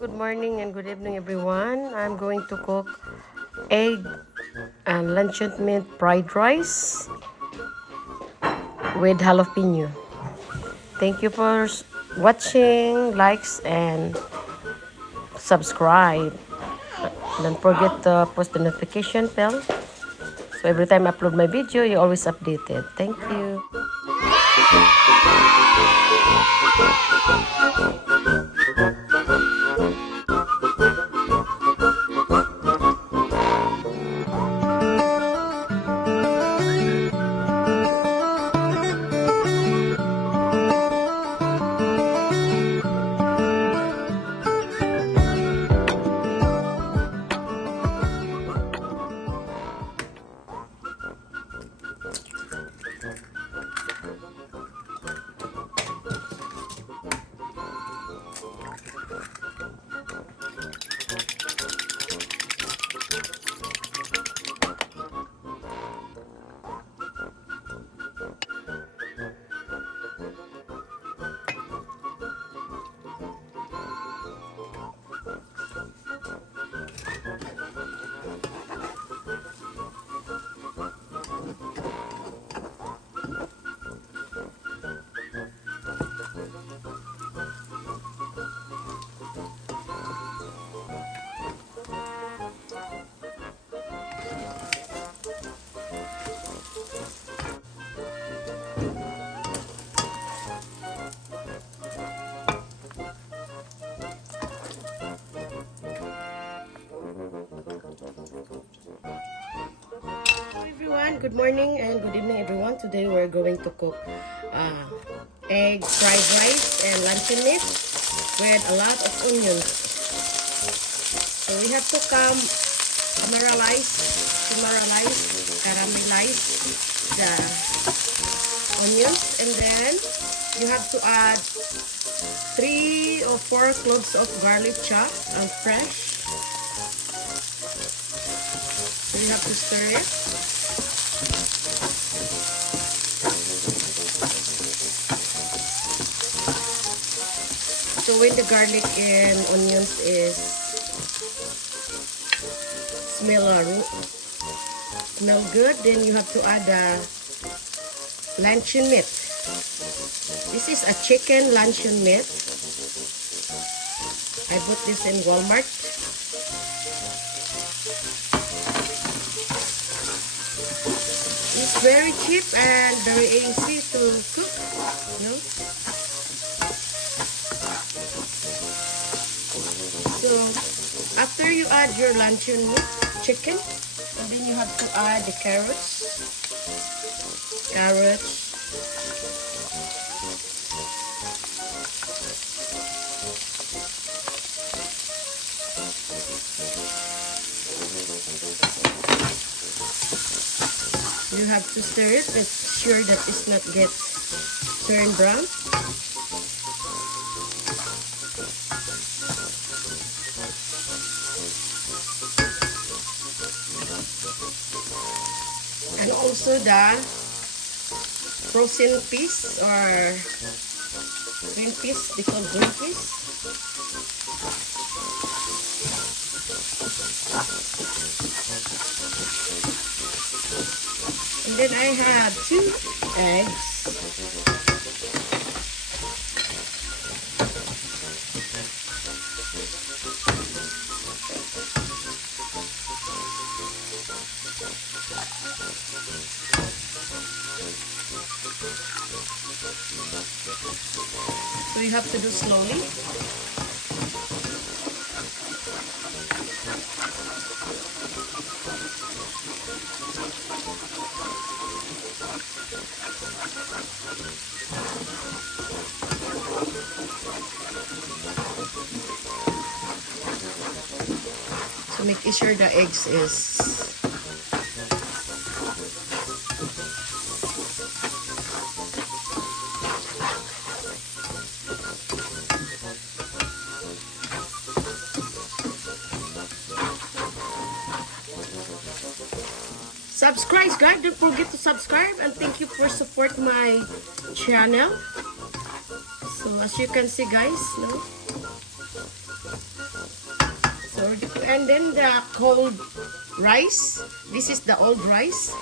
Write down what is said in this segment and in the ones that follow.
Good morning and good evening, everyone. I'm going to cook egg and luncheon meat fried rice with jalapeno. Thank you for watching, likes, and subscribe. Don't forget to post the notification bell so every time I upload my video, you're always updated. Thank you. Good morning and good evening, everyone. Today we're going to cook egg fried rice and luncheon meat with a lot of onions. So we have to caramelize the onions, and then you have to add 3 or 4 cloves of garlic chopped and fresh. So you have to stir it. So when the garlic and onions is smell good, then you have to add luncheon meat. This is a chicken luncheon meat. I bought this in Walmart. It's very cheap and very easy to cook, you know? So after you add your luncheon meat, chicken, and then you have to add the carrots. You have to stir it, make sure that it's not get turned brown. And also the frozen peas or green peas, they call green peas. And then I have 2 eggs. So you have to do slowly. So make sure the eggs is subscribe, guys. Don't forget to subscribe, and thank you for support my channel. So as you can see, guys, no, So, and then the cold rice. This is the old rice.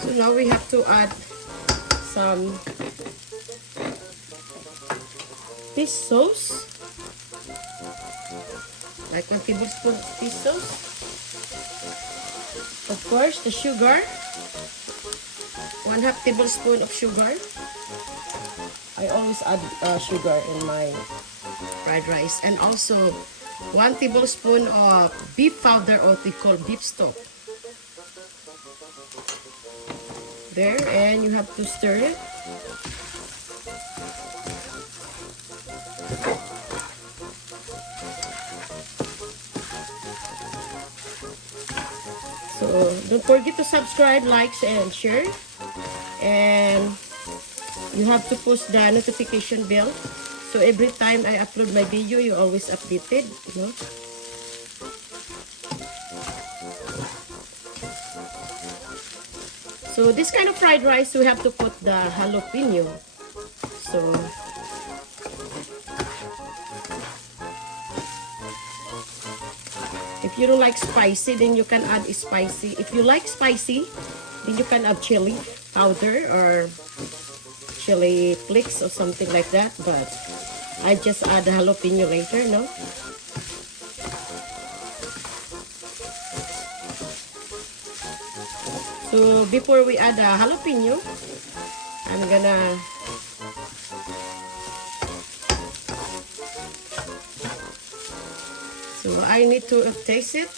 So now we have to add some fish sauce, like 1 tablespoon of fish sauce. Of course, the sugar, 1/2 tablespoon of sugar. I always add sugar in my fried rice, and also 1 tablespoon of beef powder, or they call beef stock. There, and you have to stir it. So don't forget to subscribe, like, and share, and you have to push the notification bell, so every time I upload my video, you always updated, you know. So this kind of fried rice, we have to put the jalapeno. So if you don't like spicy, then you can add spicy. If you like spicy, then you can add chili powder or chili flakes or something like that. But I just add the jalapeno later, no? So before we add the jalapeno, I'm gonna I need to taste it.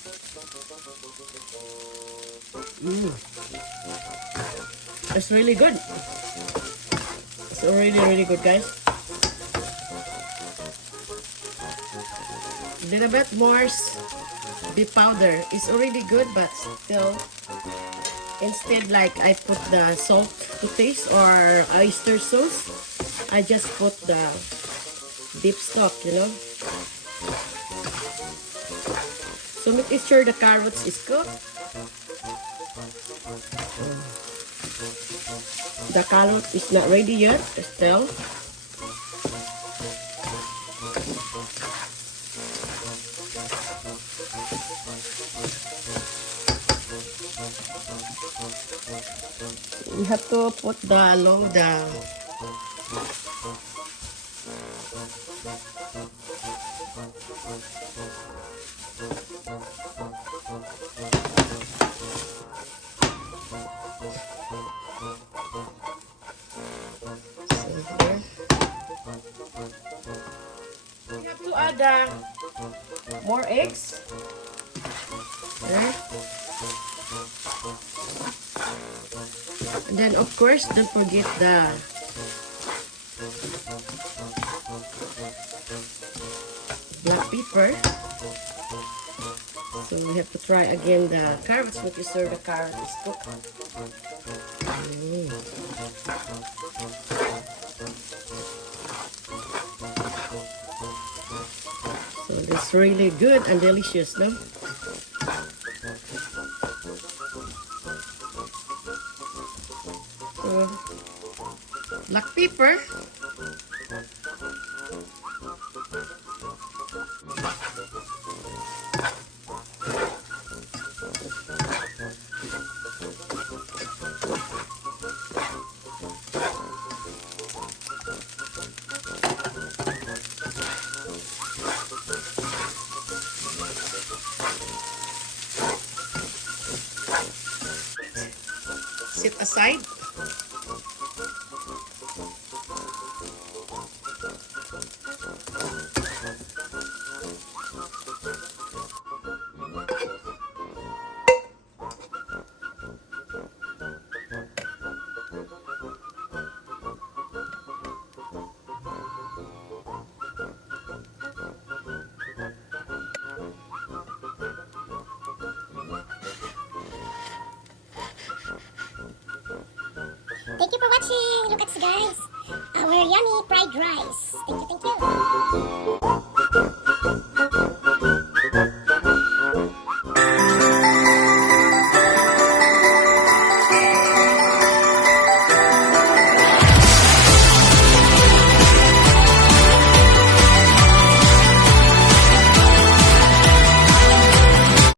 It's really good. It's really good, guys. A little bit more beef powder. It's already good, but still, instead like I put the salt to taste or oyster sauce, I just put the beef stock, you know. So make sure the carrots is cooked. The carrot is not ready yet, still. We have to put along the we have to add more eggs. There. And then of course, don't forget the black pepper. So we have to try again the carrots, making sure the carrot is cooked. So it's really good and delicious, no? So, black pepper. Sit aside. guys. Our yummy fried rice. Thank you, thank you.